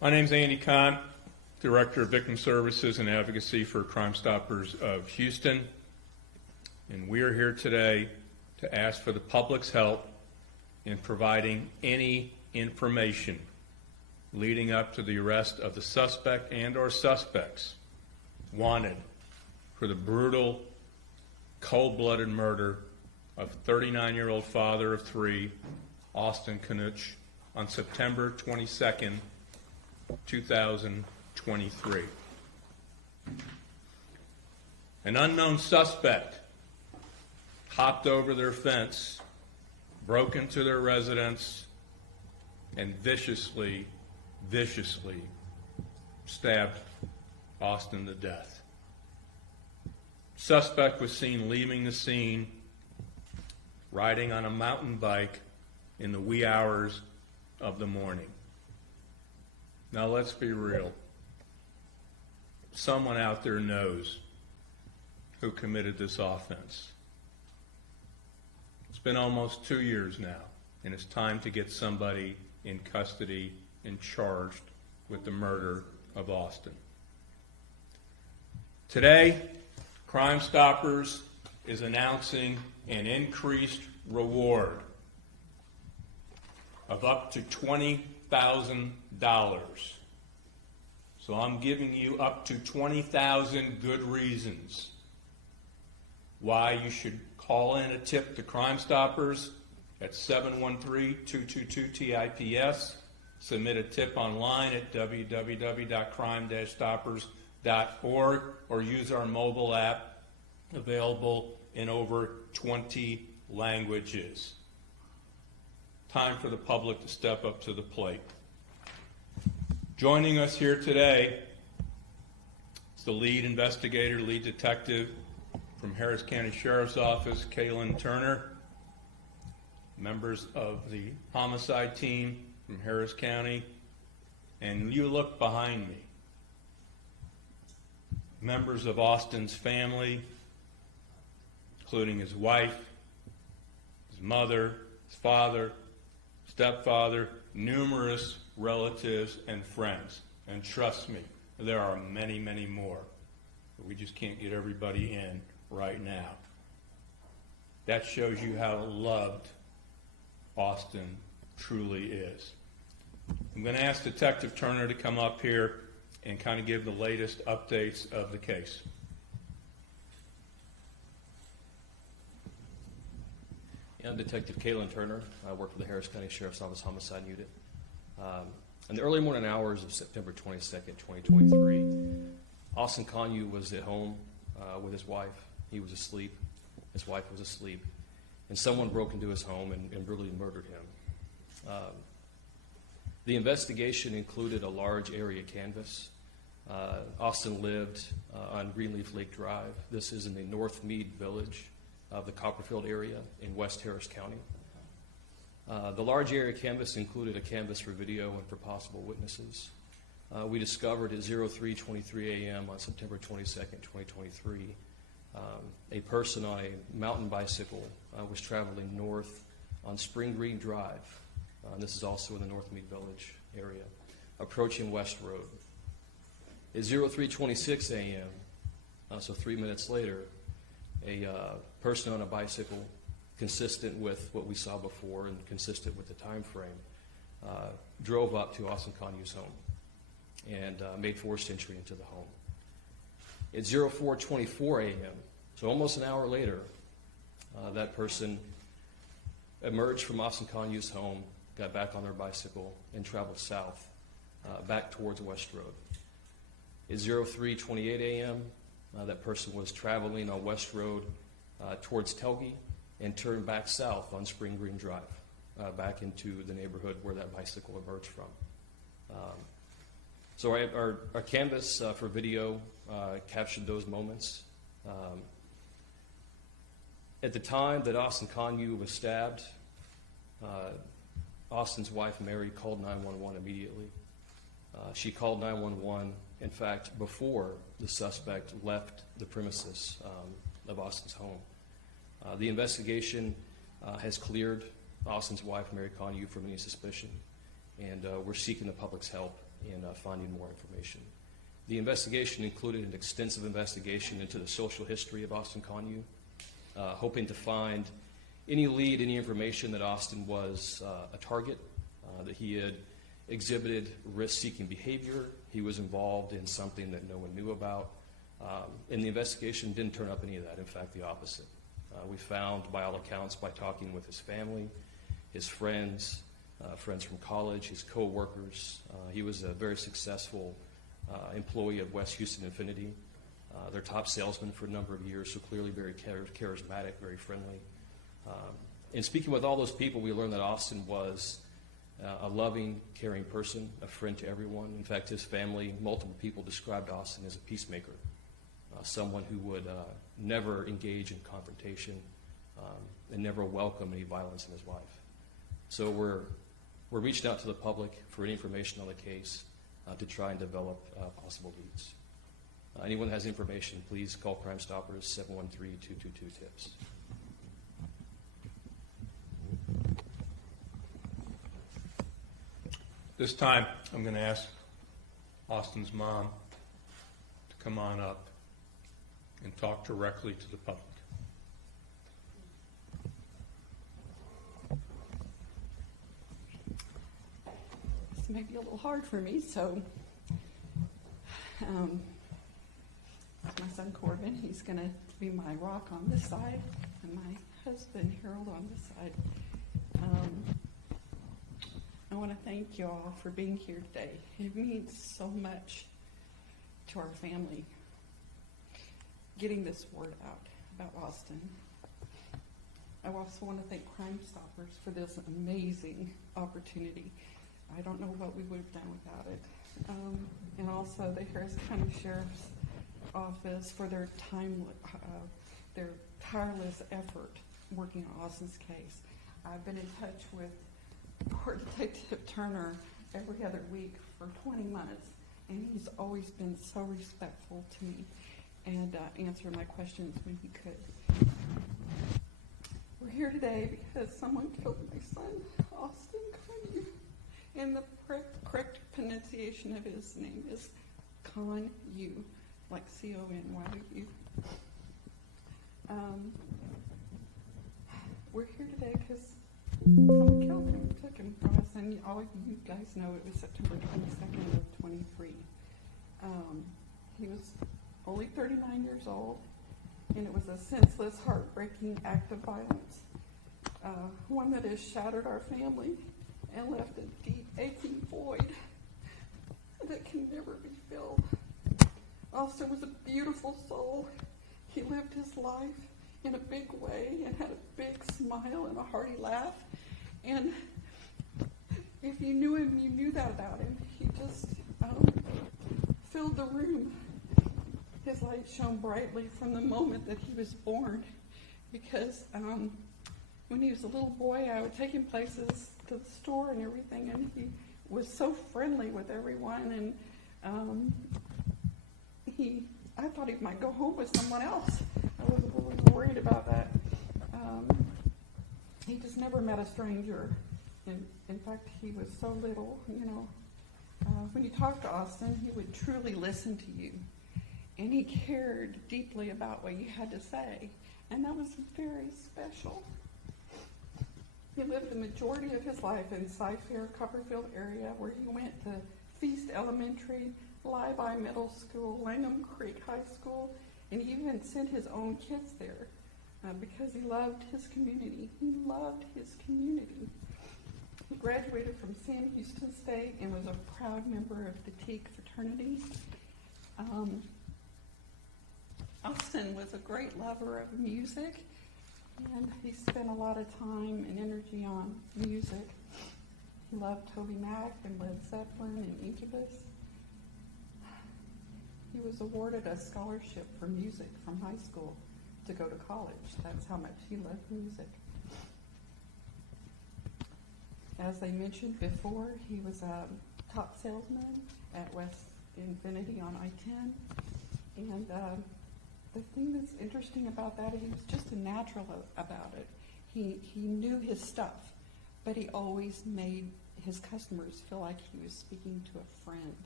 My name is Andy Kahn, Director of Victim Services and Advocacy for Crimestoppers of Houston, and we are here today to ask for the public's help in providing any information leading up to the arrest of the suspect and or suspects wanted for the brutal, cold-blooded murder of 39-year-old father of three, Austin Kanuch, on September 22nd, 2023. An unknown suspect hopped over their fence, broke into their residence, and viciously stabbed Austin to death. Suspect was seen leaving the scene, riding on a mountain bike in the wee hours of the morning. Now let's be real. Someone out there knows who committed this offense. It's been almost 2 years now, and it's time to get somebody in custody and charged with the murder of Austin. Today, Crimestoppers is announcing an increased reward of up to $20,000. So I'm giving you up to 20,000 good reasons why you should call in a tip to Crimestoppers at 713-222-TIPS. Submit a tip online at www.crime-stoppers.org or use our mobile app available in over 20 languages. Time for the public to step up to the plate. Joining us here today is the lead investigator, lead detective from Harris County Sheriff's Office, Kaylin Turner, members of the homicide team from Harris County, and you look behind me, members of Austin's family, including his wife, his mother, his father, stepfather, numerous relatives and friends. And trust me, there are many, many more. But we just can't get everybody in right now. That shows you how loved Austin truly is. I'm going to ask Detective Turner to come up here and kind of give the latest updates of the case. I'm Detective Kaylin Turner. I work for the Harris County Sheriff's Office Homicide Unit. In the early morning hours of September 22nd, 2023, Austin Kanuch was at home with his wife. He was asleep. His wife was asleep. And someone broke into his home and brutally murdered him. The investigation included a large area canvass. Austin lived on Greenleaf Lake Drive. This is in the North Mead Village of the Copperfield area in West Harris County. The large area canvass included a canvass for video and for possible witnesses. We discovered at 03:23 a.m. on September 22nd, 2023, a person on a mountain bicycle was traveling north on Spring Green Drive. This is also in the North Mead Village area, approaching West Road. At 03:26 a.m., so 3 minutes later, a person on a bicycle, consistent with what we saw before and consistent with the time frame, drove up to Austin Kanuch's home and made forced entry into the home. At 04:24 a.m., so almost an hour later, that person emerged from Austin Kanuch's home, got back on their bicycle, and traveled south, back towards West Road. At 03:28 a.m., that person was traveling on West Road towards Telge and turned back south on Spring Green Drive, back into the neighborhood where that bicycle emerged from. So our canvas for video captured those moments. At the time that Austin Kanuch was stabbed, Austin's wife, Mary, called 911 immediately. She called 911, in fact, before the suspect left the premises of Austin's home. The investigation has cleared Austin's wife, Mary Kanuch, from any suspicion, and we're seeking the public's help in finding more information. The investigation included an extensive investigation into the social history of Austin Kanuch, hoping to find any lead, any information that Austin was a target, that he had exhibited risk-seeking behavior, he was involved in something that no one knew about, and the investigation didn't turn up any of that. In fact, the opposite. We found, by all accounts, by talking with his family, his friends, friends from college, his co-workers, he was a very successful employee of West Houston Infinity, their top salesman for a number of years, so clearly very charismatic, very friendly. In speaking with all those people, we learned that Austin was a loving, caring person, a friend to everyone. In fact, his family, multiple people described Austin as a peacemaker, someone who would never engage in confrontation and never welcome any violence in his life. So we're reaching out to the public for any information on the case to try and develop possible leads. Anyone that has information, please call Crimestoppers 713-222-TIPS. This time, I'm going to ask Austin's mom to come on up and talk directly to the public. This may be a little hard for me, so my son Corbin, he's going to be my rock on this side, and my husband Harold on this side. I want to thank you all for being here today. It means so much to our family, getting this word out about Austin. I also want to thank Crimestoppers for this amazing opportunity. I don't know what we would have done without it. And also the Harris County Sheriff's Office for their tireless effort working on Austin's case. I've been in touch with poor Detective Turner every other week for 20 months, and he's always been so respectful to me and answered my questions when he could. We're here today because someone killed my son, Austin Kanuch, and the correct pronunciation of his name is Kanuch, like C-O-N-Y-U. We're here today because someone killed him, took him from us, and all you guys know it was September 22nd of 23. He was only 39 years old, and it was a senseless, heartbreaking act of violence, one that has shattered our family and left a deep, aching void that can never be filled. Austin was a beautiful soul. He lived his life in a big way and had a big smile and a hearty laugh. And if you knew him, you knew that about him. He just filled the room. His light shone brightly from the moment that he was born, because when he was a little boy, I would take him places to the store and everything, and he was so friendly with everyone, and I thought he might go home with someone else. I was a little worried about that. He just never met a stranger. In fact, he was so little, when you talked to Austin, he would truly listen to you. And he cared deeply about what you had to say. And that was very special. He lived the majority of his life in Cy-Fair, Copperfield area, where he went to Feast Elementary, Lyby Middle School, Langham Creek High School, and he even sent his own kids there because he loved his community. He loved his community. He graduated from Sam Houston State and was a proud member of the Teague fraternity. Austin was a great lover of music, and he spent a lot of time and energy on music. He loved Toby Mac and Led Zeppelin and Incubus. He was awarded a scholarship for music from high school to go to college. That's how much he loved music. As I mentioned before, he was a top salesman at West Infinity on I-10. And the thing that's interesting about that, he was just a natural about it. He knew his stuff, but he always made his customers feel like he was speaking to a friend.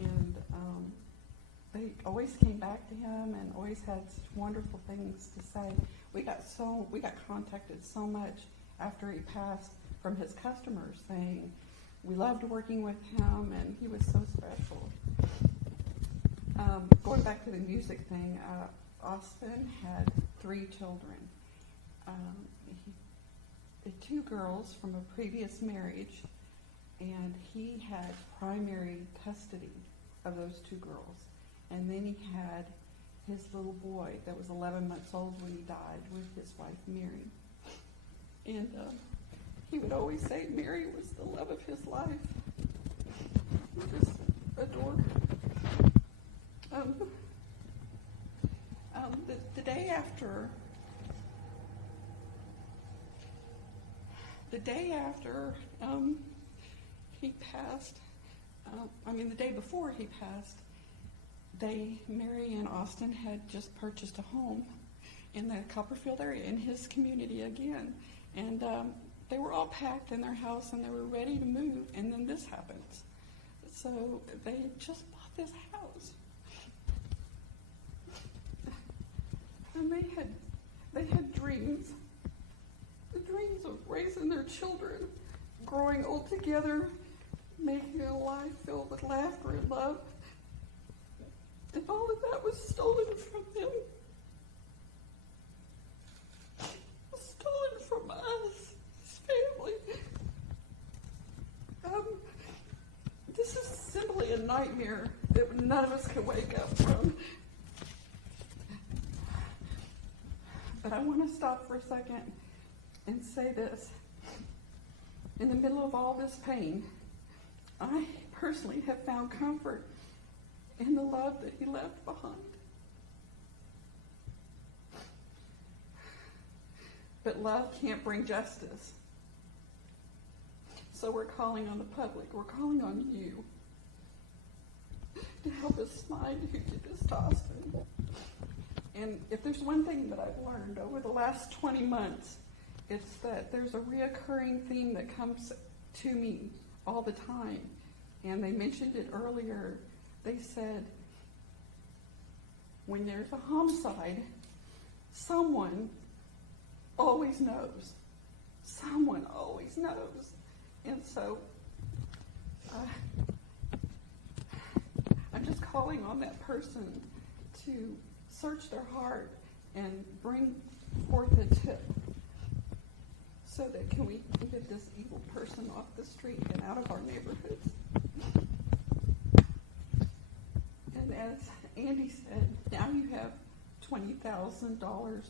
And they always came back to him and always had such wonderful things to say. We got contacted so much after he passed from his customers saying we loved working with him and he was so special. Going back to the music thing, Austin had 3 children. The 2 girls from a previous marriage, and he had primary custody of those 2 girls. And then he had his little boy that was 11 months old when he died with his wife, Mary. And he would always say Mary was the love of his life. He just adored her. The day after he passed, the day before he passed, Mary and Austin had just purchased a home in the Copperfield area, in his community again. And they were all packed in their house and they were ready to move, and then this happens. So they just bought this house. And they had dreams. The dreams of raising their children, growing old together, making a life filled with laughter and love. And all of that was stolen from them. Stolen from us, his family. This is simply a nightmare that none of us can wake up from. But I want to stop for a second and say this. In the middle of all this pain, I personally have found comfort in the love that he left behind. But love can't bring justice. So we're calling on the public, we're calling on you to help us find who did this to Austin. And if there's one thing that I've learned over the last 20 months, it's that there's a reoccurring theme that comes to me all the time. And they mentioned it earlier. They said, when there's a homicide, someone always knows. Someone always knows. And so I'm just calling on that person to search their heart and bring forth a tip so that we can get this evil person off the street and out of our neighborhoods. And as Andy said, now you have $20,000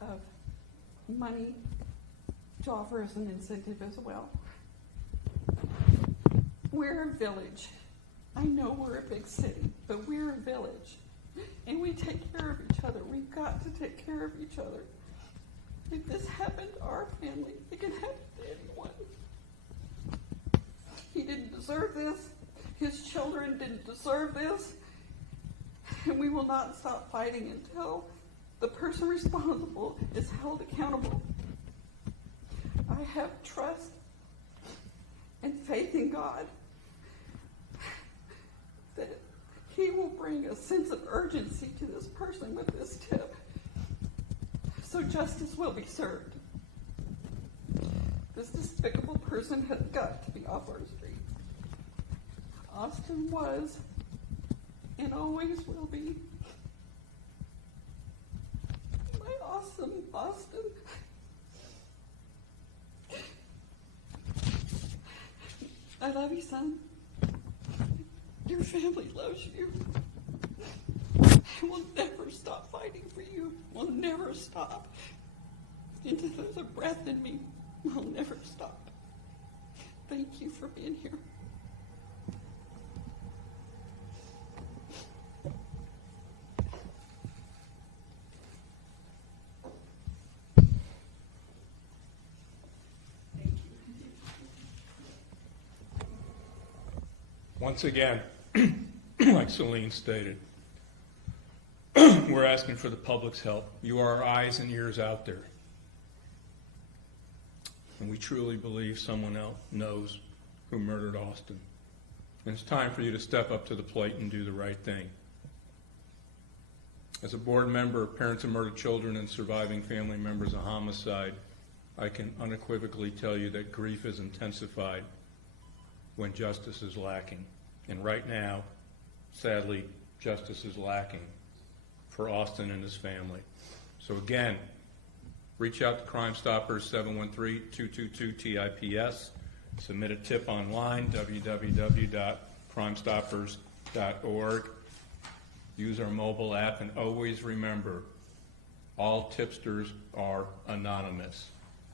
of money to offer as an incentive as well. We're a village. I know we're a big city, but we're a village. And we take care of each other. We've got to take care of each other. If this happened to our family, it can happen to anyone. He didn't deserve this. His children didn't deserve this. And we will not stop fighting until the person responsible is held accountable. I have trust and faith in God that He will bring a sense of urgency to this person with this tip, so justice will be served. This despicable person has got to be off our streets. Austin was and always will be my awesome Austin. I love you, son. Your family loves you. And we'll never stop fighting for you. We'll never stop. Until there's a breath in me, we'll never stop. Thank you for being here. Once again, like Celine stated, we're asking for the public's help. You are our eyes and ears out there. And we truly believe someone else knows who murdered Austin. And it's time for you to step up to the plate and do the right thing. As a board member of Parents of Murdered Children and Surviving Family Members of Homicide, I can unequivocally tell you that grief is intensified when justice is lacking. And right now, sadly, justice is lacking for Austin and his family. So again, reach out to Crime Stoppers, 713-222-TIPS. Submit a tip online, www.crimestoppers.org. Use our mobile app, and always remember, all tipsters are anonymous.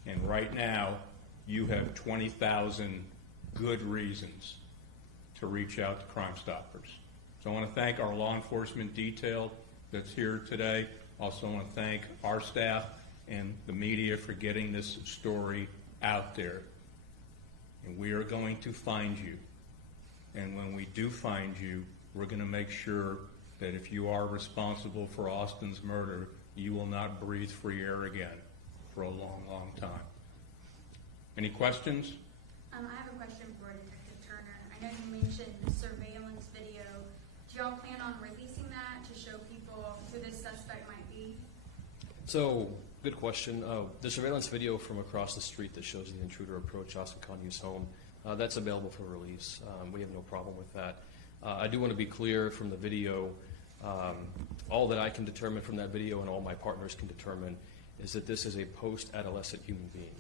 And right now, you have 20,000 good reasons to reach out to Crime Stoppers. So I want to thank our law enforcement detail that's here today. Also want to thank our staff and the media for getting this story out there. And we are going to find you. And when we do find you, we're going to make sure that if you are responsible for Austin's murder, you will not breathe free air again for a long, long time. Any questions? I have a question for Detective Turner. I know you mentioned the surveillance video. Do y'all plan on releasing that to show people who this suspect might be? So, good question. The surveillance video from across the street that shows the intruder approach Austin Kanuch's home, that's available for release. We have no problem with that. I do want to be clear from the video, all that I can determine from that video and all my partners can determine is that this is a post-adolescent human being.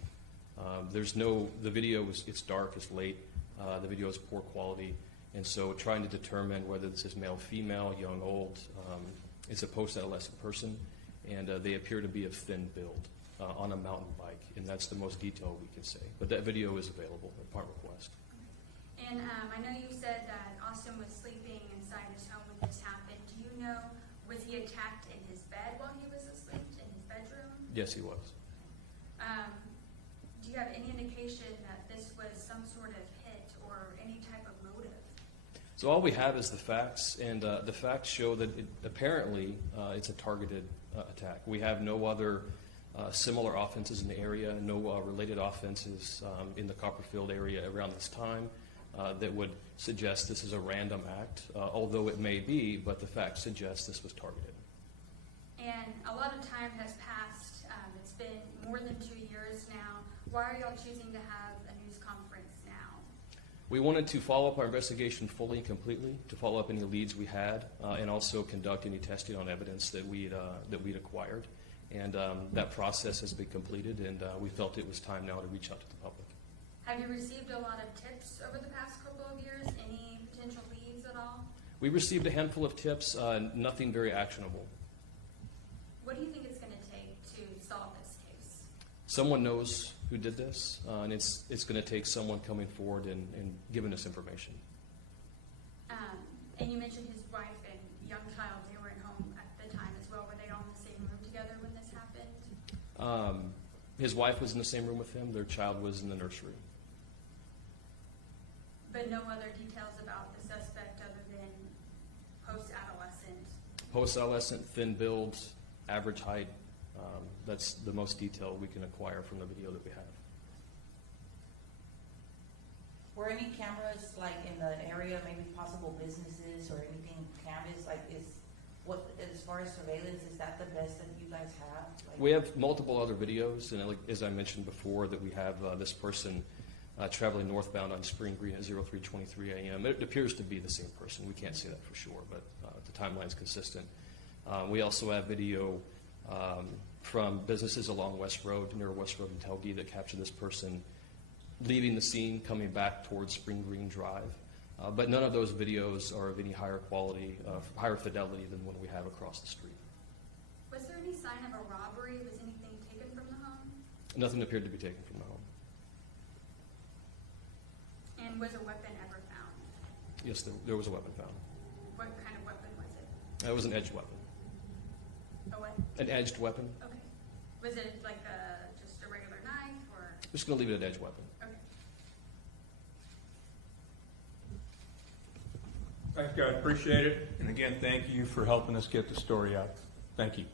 The video it's dark, it's late, the video is poor quality, and so trying to determine whether this is male, female, young, old, it's a post-adolescent person, and they appear to be of thin build on a mountain bike, and that's the most detail we can say. But that video is available upon request. And I know you said that Austin was sleeping inside his home when this happened. Do you know, was he attacked in his bed while he was asleep, in his bedroom? Yes, he was. Do you have any indication that this was some sort of hit or any type of motive? So all we have is the facts, and the facts show that apparently it's a targeted attack. We have no other similar offenses in the area, no related offenses in the Copperfield area around this time that would suggest this is a random act, although it may be, but the facts suggest this was targeted. And a lot of time has passed. It's been more than 2 years now. Why are y'all choosing to have a news conference now? We wanted to follow up our investigation fully and completely, to follow up any leads we had, and also conduct any testing on evidence that we'd acquired. And that process has been completed, and we felt it was time now to reach out to the public. Have you received a lot of tips over the past couple of years? Any potential leads at all? We received a handful of tips, nothing very actionable. What do you think it's going to take to solve this case? Someone knows who did this, and it's going to take someone coming forward and giving us information. And you mentioned his wife and young child. They were at home at the time as well. Were they all in the same room together when this happened? His wife was in the same room with him. Their child was in the nursery. But no other details about the suspect other than post-adolescent? Post-adolescent, thin build, average height. That's the most detail we can acquire from the video that we have. Were any cameras like in the area, maybe possible businesses or anything canvassed? Like as far as surveillance, is that the best that you guys have? Like, We have multiple other videos, and as I mentioned before, that we have this person traveling northbound on Spring Green at 03:23 a.m. It appears to be the same person. We can't say that for sure, but the timeline's consistent. We also have video from businesses along West Road, near West Road and Telge, that capture this person leaving the scene, coming back towards Spring Green Drive. But none of those videos are of any higher quality, higher fidelity than one we have across the street. Was there any sign of a robbery? Was anything taken from the home? Nothing appeared to be taken from the home. And was a weapon ever found? Yes, there was a weapon found. What kind of weapon was it? It was an edged weapon. A what? An edged weapon. Okay. Was it like just a regular knife or? I'm just going to leave it at edged weapon. Okay. Thanks, guys. Appreciate it. And again, thank you for helping us get the story out. Thank you.